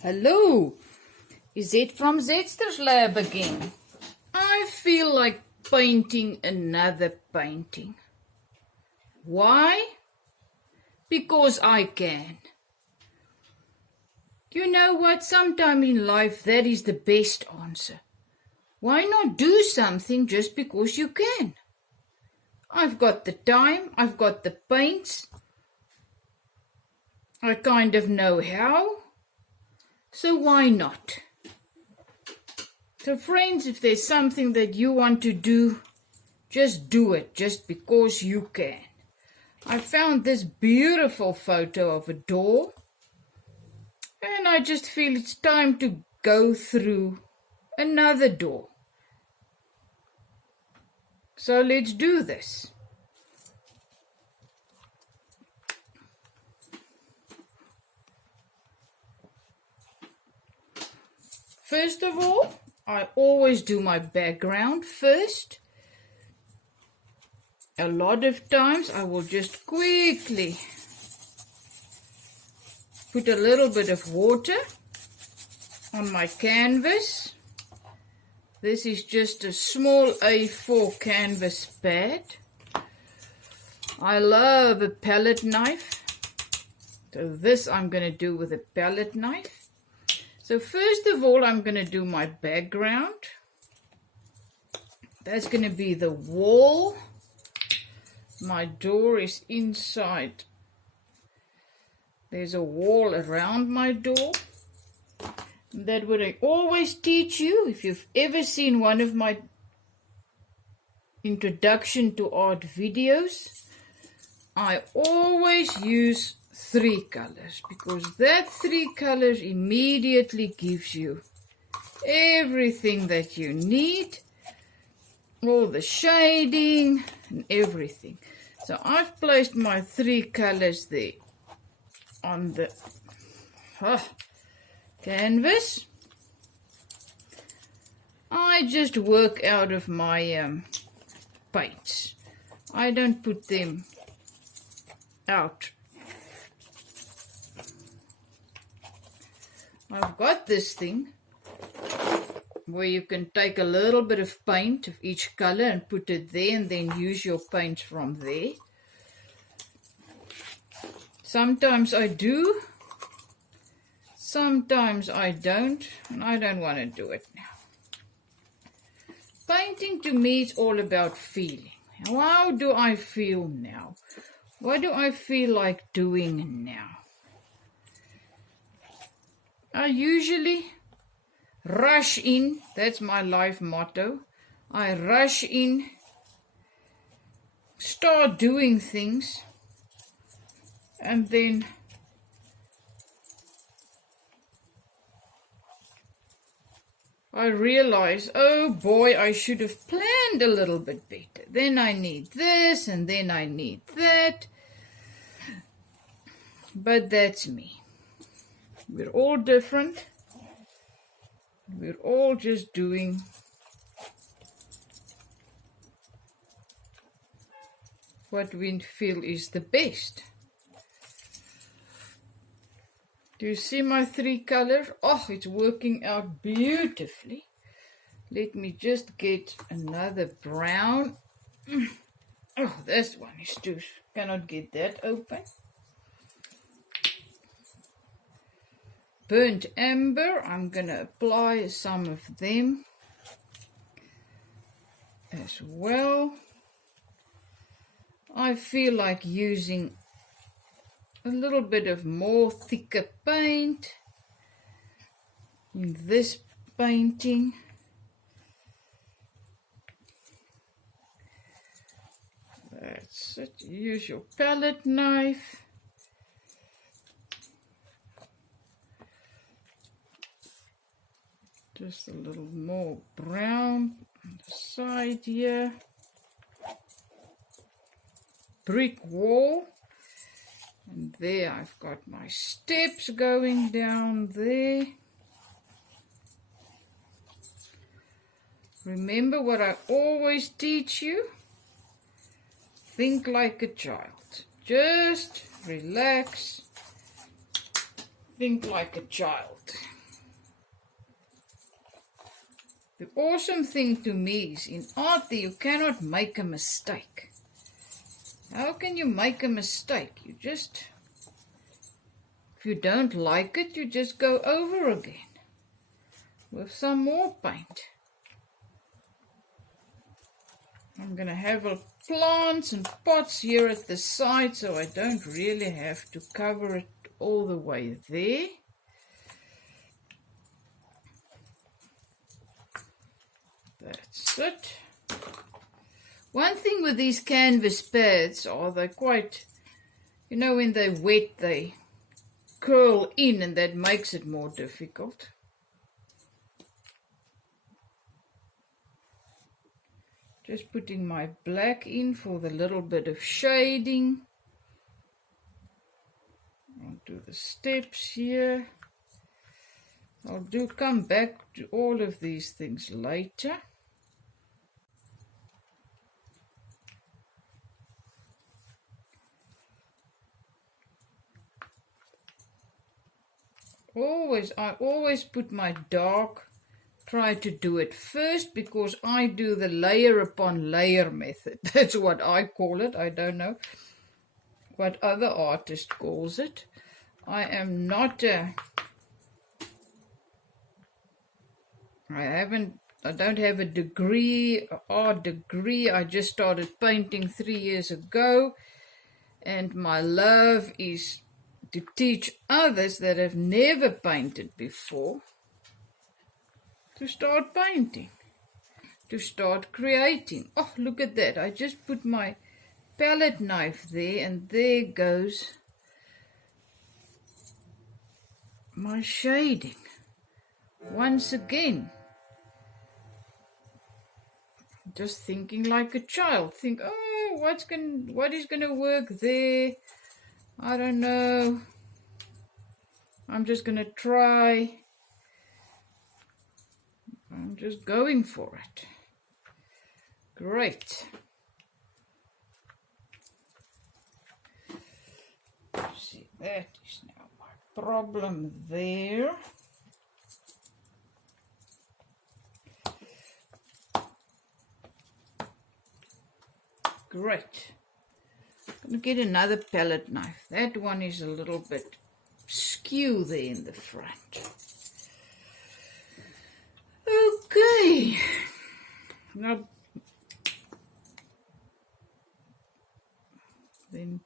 Hello, is it from Zetster's lab again? I feel like painting another painting. Why? Because I can. You know what? Sometime in life that is the best answer. Why not do something just because you can? I've got the time, I've got the paints, I kind of know how, so why not? So friends, if there's something that you want to do, just do it, just because you can. I found this beautiful photo of a door, and I just feel it's time to go through another door. So let's do this. First of all, I always do my background first. A lot of times I will just quickly put a little bit of water on my canvas. This is just a small A4 canvas pad. I love a palette knife. So this I'm going to do with a palette knife. So first of all, I'm going to do my background. That's going to be the wall. My door is inside. There's a wall around my door. That would I always teach you. If you've ever seen one of my introduction to art videos, I always use 3 colors because that 3 colors immediately gives you everything that you need, all the shading and everything. So I've placed my 3 colors there on the canvas. I just work out of my paints. I don't put them out. I've got this thing where you can take a little bit of paint of each color and put it there and then use your paints from there. Sometimes I do, sometimes I don't, and I don't want to do it now. Painting to me is all about feeling. How do I feel now? What do I feel like doing now? I usually rush in. That's my life motto. I rush in, start doing things, and then I realize, oh boy, I should have planned a little bit better. Then I need this, and then I need that. But that's me. We're all different. We're all just doing what we feel is the best. Do you see my 3 colors? Oh, it's working out beautifully. Let me just get another brown. Oh, this one is too, cannot get that open. Burnt amber, I'm going to apply some of them as well. I feel like using a little bit of more thicker paint in this painting. That's it. Use your palette knife. Just a little more brown on the side here. Brick wall. And there I've got my steps going down there. Remember what I always teach you? Think like a child. Just relax. Think like a child. The awesome thing to me is in art that you cannot make a mistake. How can you make a mistake? You just, if you don't like it, you just go over again with some more paint. I'm going to have plants and pots here at the side, so I don't really have to cover it all the way there. That's it. One thing with these canvas pads are they quite, you know, when they're wet they curl in, and that makes it more difficult. Just putting my black in for the little bit of shading. I'll do the steps here. I'll come back to all of these things later. I always put my dark, try to do it first, because I do the layer upon layer method. That's what I call it. I don't know what other artist calls it. I am not a... I don't have a degree, art degree. I just started painting 3 years ago, and my love is to teach others that have never painted before to start painting, to start creating. Oh, look at that. I just put my palette knife there, and there goes my shading once again. Just thinking like a child. Think, oh, what is going to work there? I don't know. I'm just going to try. I'm just going for it. Great. See, that is now my problem there. Great. I'm going to get another palette knife. That one is a little bit skew there in the front. Okay. Now, then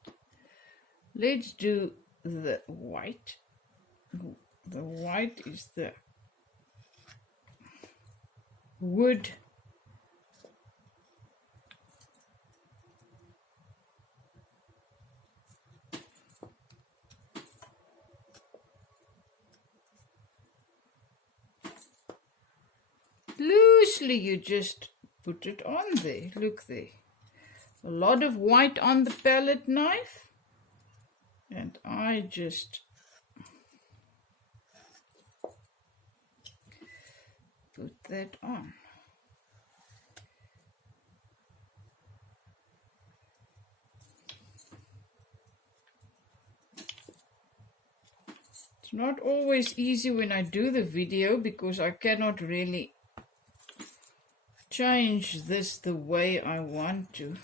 let's do the white. The white is the wood. Loosely, you just put it on there. Look there. A lot of white on the palette knife. And I just put that on. It's not always easy when I do the video, because I cannot really change this the way I want to.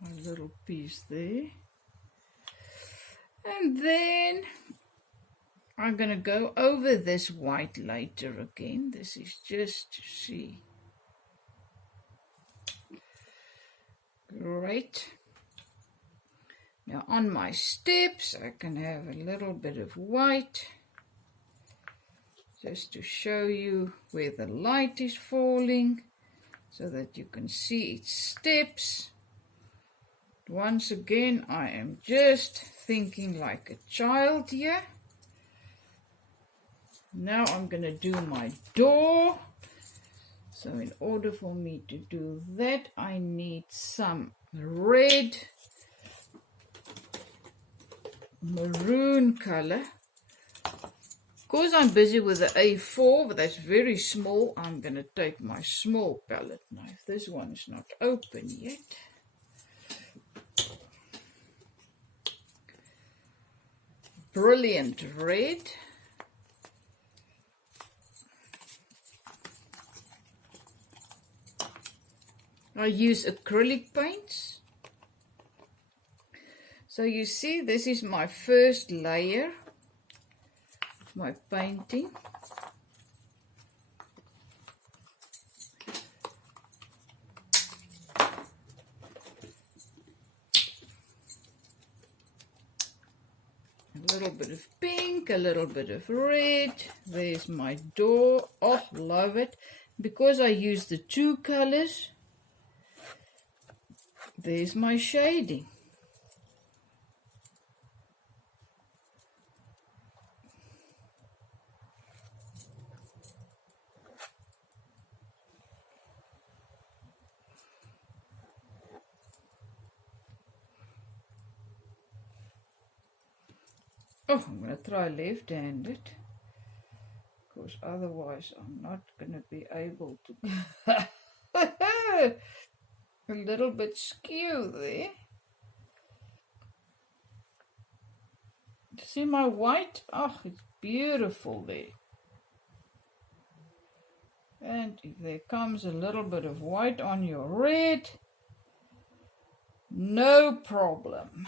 My little piece there. And then I'm going to go over this white later again. This is just to see. Great. Now on my steps I can have a little bit of white just to show you where the light is falling so that you can see its steps. Once again, I am just thinking like a child here. Now I'm going to do my door. So in order for me to do that, I need some red, maroon color. Because I'm busy with the A4, but that's very small, I'm going to take my small palette knife. This one is not open yet. brilliant red. I use acrylic paints. So you see, this is my first layer of my painting. A little bit of pink, a little bit of red. There's my door. Oh, love it. Because I use the two colors, there's my shading. Oh, I'm going to try left-handed, because otherwise I'm not going to be able to. A little bit skew there. See my white? Oh, it's beautiful there. And if there comes a little bit of white on your red, no problem.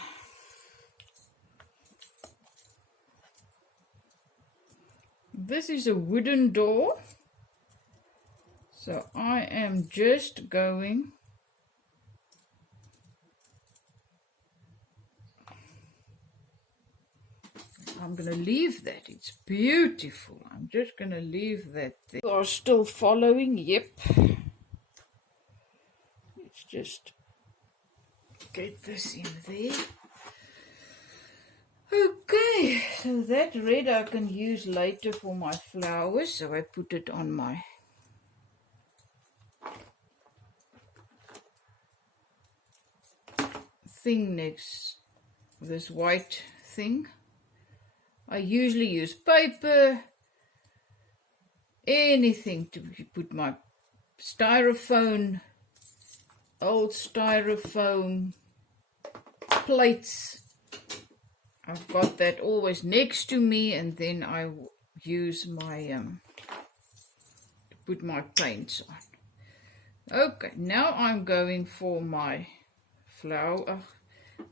This is a wooden door, so I am just going I'm going to leave that. It's beautiful. I'm just going to leave that there. You are still following? Yep. Let's just get this in there. Okay, so that red I can use later for my flowers, so I put it on my thing next, this white thing. I usually use paper, anything to put my styrofoam, old styrofoam plates. I've got that always next to me, and then I use my to put my paints on. Okay, now I'm going for my flower,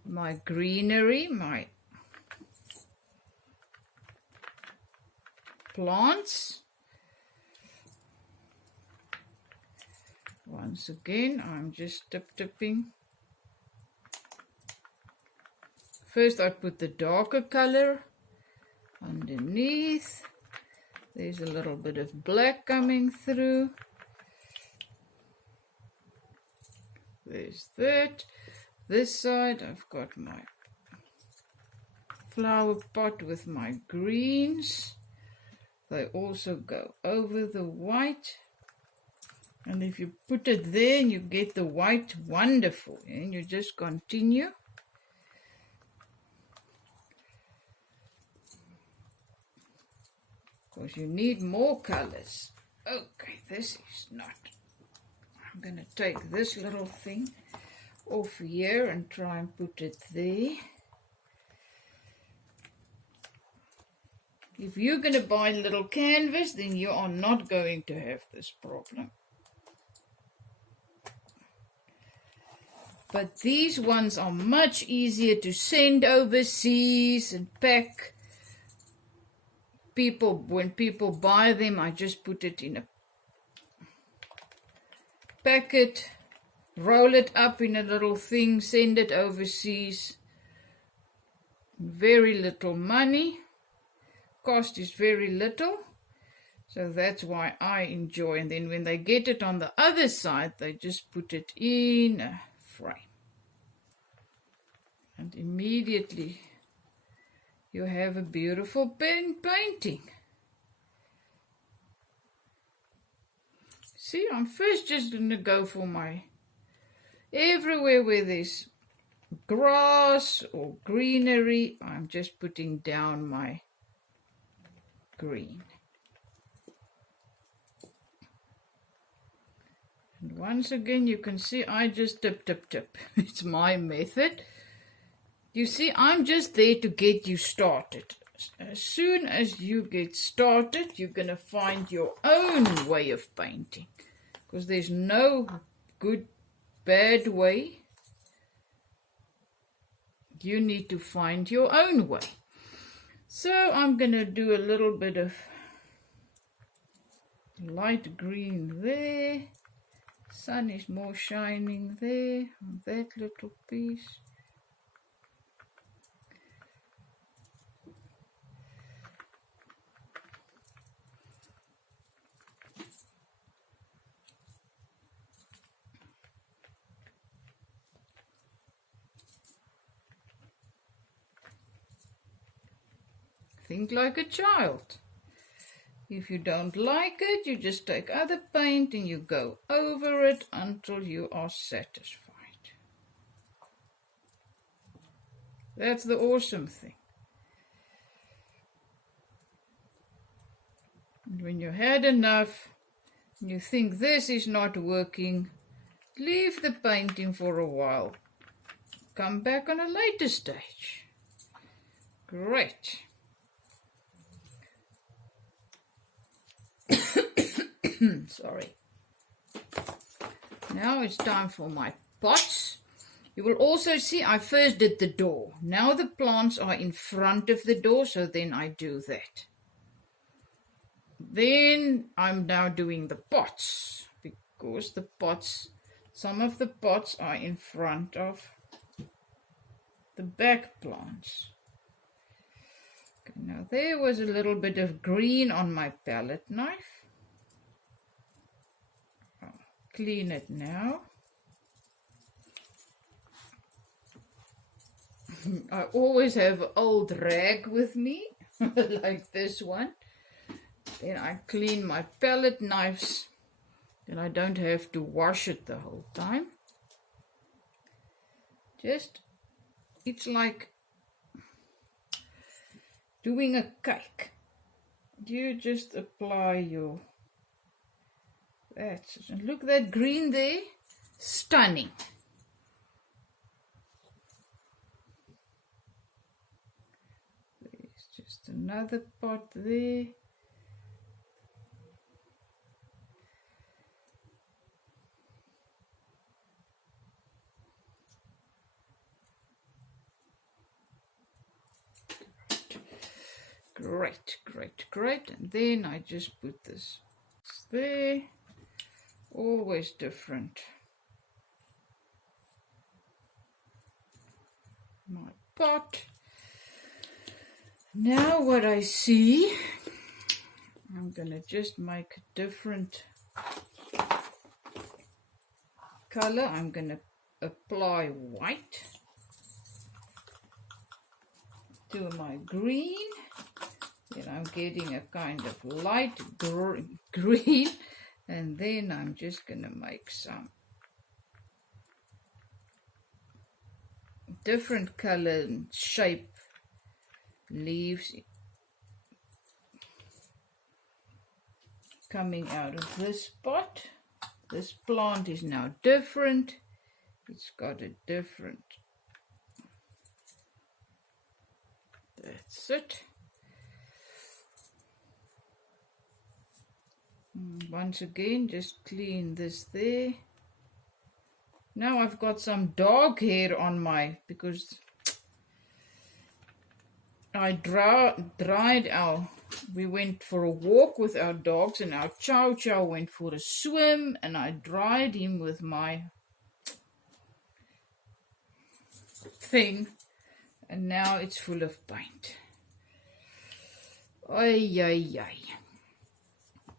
my greenery, my plants. Once again, I'm just tipping. First I put the darker color underneath. There's a little bit of black coming through. There's that. This side I've got my flower pot with my greens. They also go over the white. And if you put it there and you get the white, wonderful. And you just continue. Because you need more colors. Okay, this is not. I'm going to take this little thing off here and try and put it there. If you're going to buy a little canvas, then you are not going to have this problem. But these ones are much easier to send overseas and pack. When people buy them, I just put it in a packet, roll it up in a little thing, send it overseas. Very little money. Cost is very little. So that's why I enjoy. And then when they get it on the other side, they just put it in a frame. And immediately you have a beautiful painting. See, I'm first just going to go for my, everywhere where there's grass or greenery, I'm just putting down my green. And once again, you can see I just tip. It's my method. You see, I'm just there to get you started. as soon as you get started, you're going to find your own way of painting, because there's no good, bad way. You need to find your own way. So I'm going to do a little bit of light green there. Sun is more shining there on that little piece. Think like a child. If you don't like it, you just take other paint and you go over it until you are satisfied. That's the awesome thing. And when you had enough, and you think this is not working, leave the painting for a while. Come back on a later stage. Great. Sorry. Now it's time for my pots. You will also see I first did the door. Now the plants are in front of the door, so then I do that. Then I'm now doing the pots, because the pots, some of the pots are in front of the back plants. Okay, now there was a little bit of green on my palette knife. Clean it now. I always have an old rag with me, like this one. Then I clean my palette knives, then I don't have to wash it the whole time. It's like doing a cake. You just apply your... Look, that green there, stunning. There's just another pot there. Great, great, great. And then I just put this there. Always different. My pot. Now what I see, I'm going to just make a different color. I'm going to apply white to my green. Then I'm getting a kind of light green. And then I'm just going to make some different color and shape leaves coming out of this pot. This plant is now different. It's got a different... That's it. Once again, just clean this there. Now I've got some dog hair on my, because I dried our, we went for a walk with our dogs and our Chow Chow went for a swim, and I dried him with my thing, and now it's full of paint. Ay, ay, ay.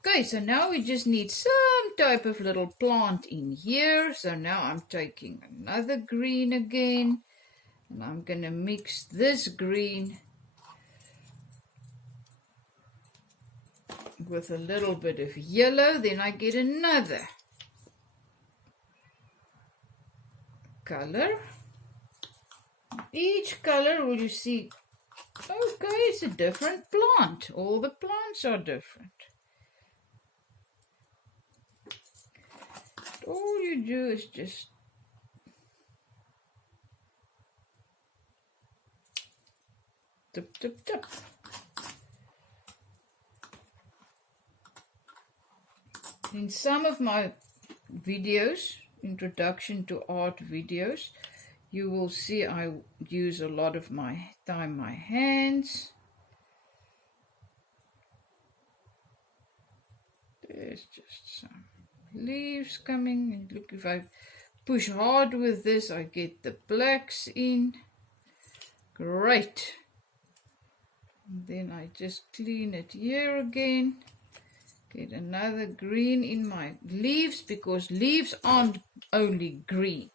Okay, so now we just need some type of little plant in here. So now I'm taking another green again, and I'm going to mix this green with a little bit of yellow. Then I get another color. Each color, will you see, okay, it's a different plant. All the plants are different. All you do is just tip, tip, tip. In some of my videos, introduction to art videos, you will see I use a lot of my time my hands. There's just some leaves coming, and look, if I push hard with this I get the blacks in. Great. And then I just clean it here again, get another green in my leaves, because leaves aren't only green,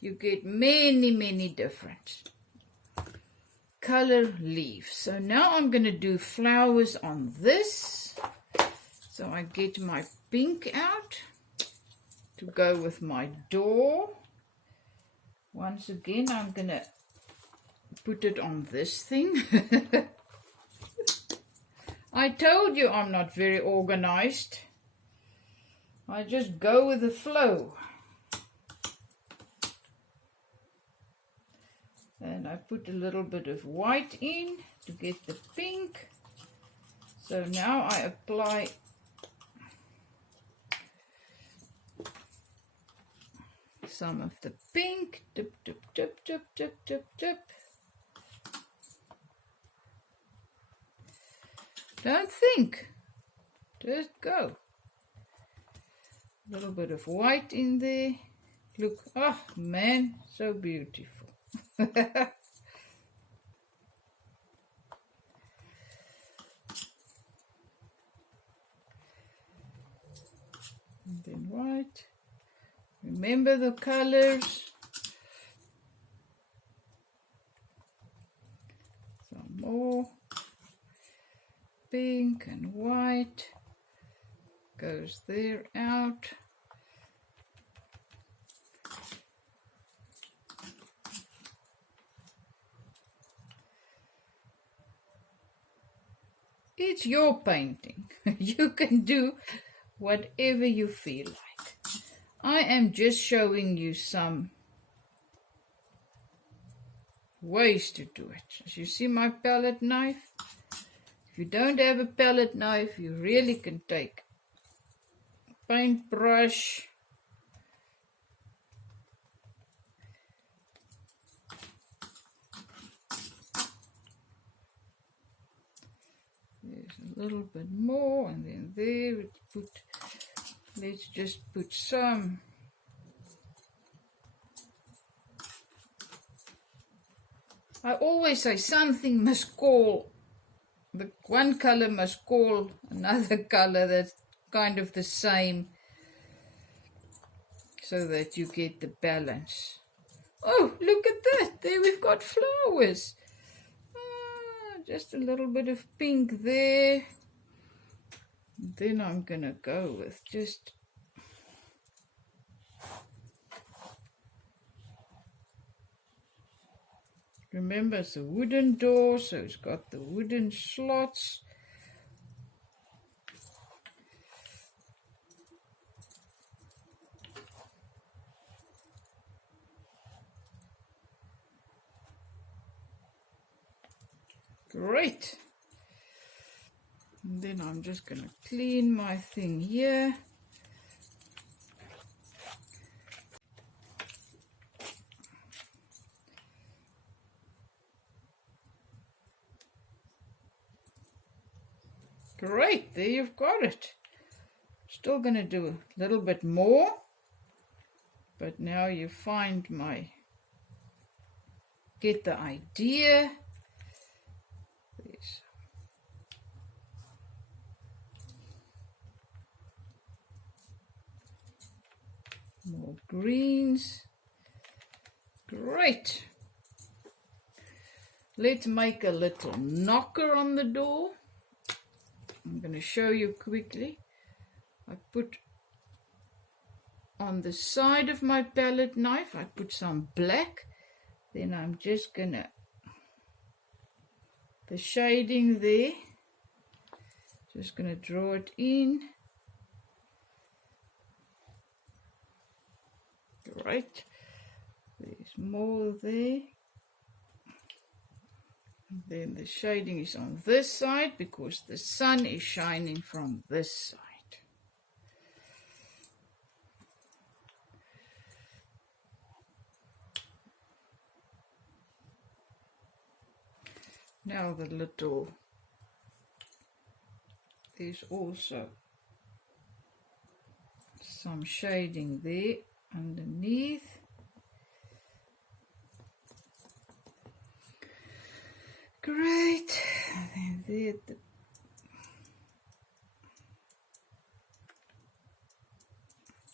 you get many different color leaves. So now I'm going to do flowers on this. So I get my pink out to go with my door. Once again, I'm going to put it on this thing. I told you I'm not very organized. I just go with the flow. And I put a little bit of white in to get the pink. So now I apply some of the pink. Dip, dip, dip, dip, dip, dip, dip. Don't think, just go. A little bit of white in there. Look, oh man, so beautiful. And then white. Remember the colors. Some more. Pink and white goes there out. It's your painting. You can do whatever you feel like. I am just showing you some ways to do it. As you see my palette knife. If you don't have a palette knife, you really can take a paintbrush, there's a little bit more, and then there let's just put some. I always say something must call. The one color must call another color that's kind of the same, so that you get the balance. Oh, look at that. There we've got flowers. Just a little bit of pink there. Then I'm going to go with just remember, it's a wooden door, so it's got the wooden slots. Great. And then I'm just going to clean my thing here. Great, there you've got it. Still going to do a little bit more, but now you find get the idea. There's more greens. Great. Let's make a little knocker on the door. I'm going to show you quickly. I put on the side of my palette knife, I put some black. Then I'm just going to, the shading there, just going to draw it in. Right. There's more there. Then the shading is on this side because the sun is shining from this side. Now the little, there's also some shading there underneath. Great. And then there,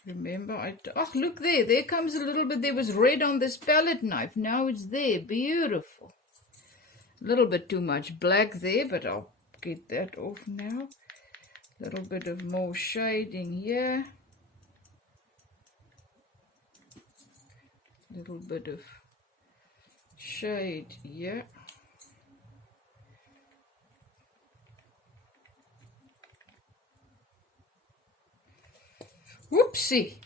remember, oh, look there. There comes a little bit. There was red on this palette knife. Now it's there. Beautiful. A little bit too much black there, but I'll get that off now. A little bit of more shading here. A little bit of shade here. Whoopsie.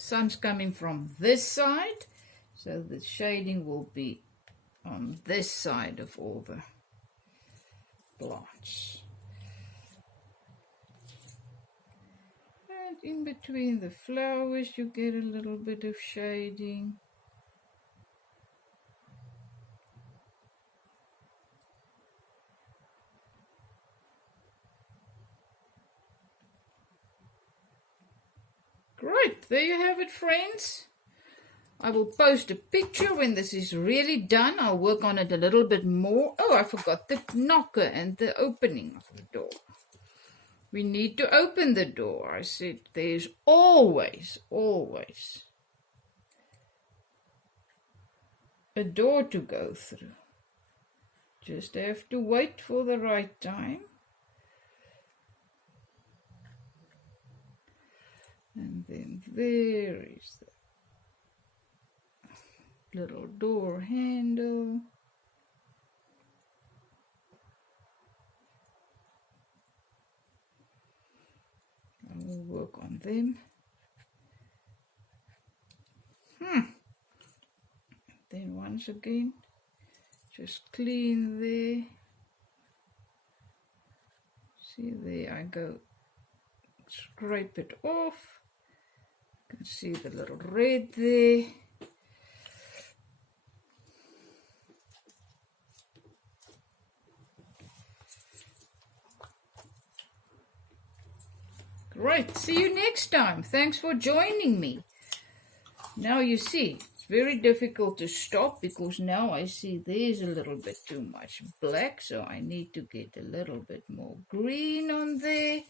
Sun's coming from this side, so the shading will be on this side of all the plants. And in between the flowers you get a little bit of shading. Great, there you have it, friends. I will post a picture when this is really done. I'll work on it a little bit more. Oh, I forgot the knocker and the opening of the door. We need to open the door. I said there's always a door to go through. Just have to wait for the right time. And then there is the little door handle. I will work on them. Then once again, just clean there. See, there I go. Scrape it off. You can see the little red there. Great. See you next time. Thanks for joining me. Now you see, it's very difficult to stop because now I see there's a little bit too much black, so I need to get a little bit more green on there.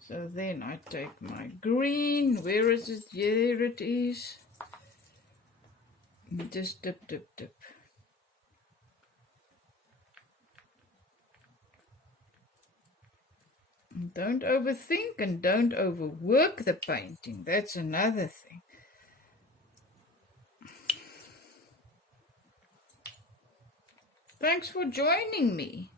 So then I take my green, where is it? There it is. And just dip, dip, dip. And don't overthink and don't overwork the painting. That's another thing. Thanks for joining me.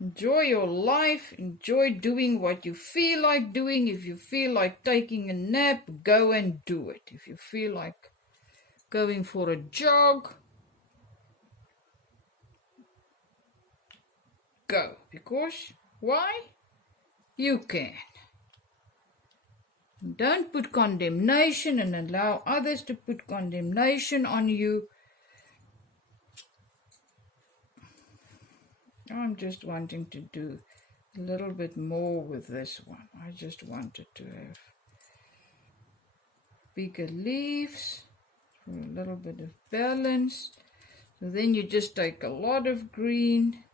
Enjoy your life. Enjoy doing what you feel like doing. If you feel like taking a nap, go and do it. If you feel like going for a jog, go. Because why? You can. Don't put condemnation and allow others to put condemnation on you. I'm just wanting to do a little bit more with this one. I just wanted to have bigger leaves for a little bit of balance. So then you just take a lot of green.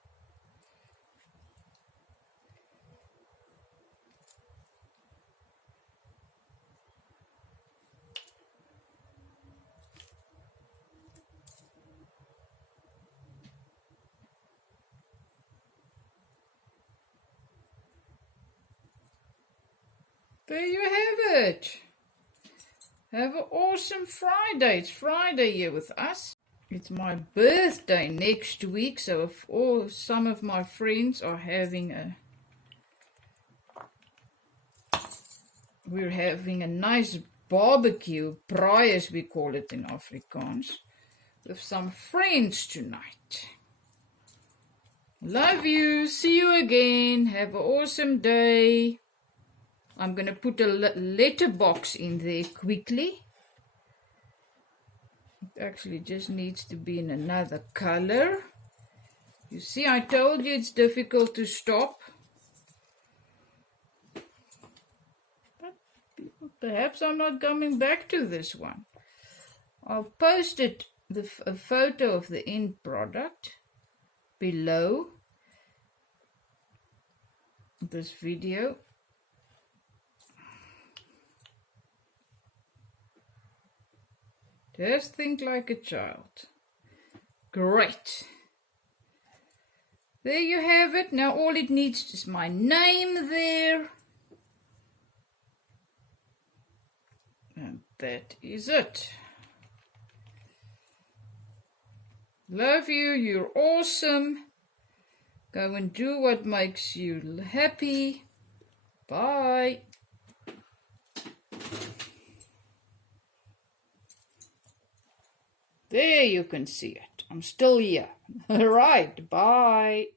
There you have it. Have an awesome Friday. It's Friday here with us. It's my birthday next week, so if some of my friends are having we're having a nice barbecue, braai as we call it in Afrikaans, with some friends tonight. Love you. See you again. Have an awesome day. I'm going to put a letterbox in there quickly. It actually just needs to be in another color. You see, I told you it's difficult to stop. But perhaps I'm not coming back to this one. I'll post it, a photo of the end product below this video. Just think like a child. Great. There you have it. Now all it needs is my name there. And that is it. Love you. You're awesome. Go and do what makes you happy. Bye. There you can see it. I'm still here. All right. Bye.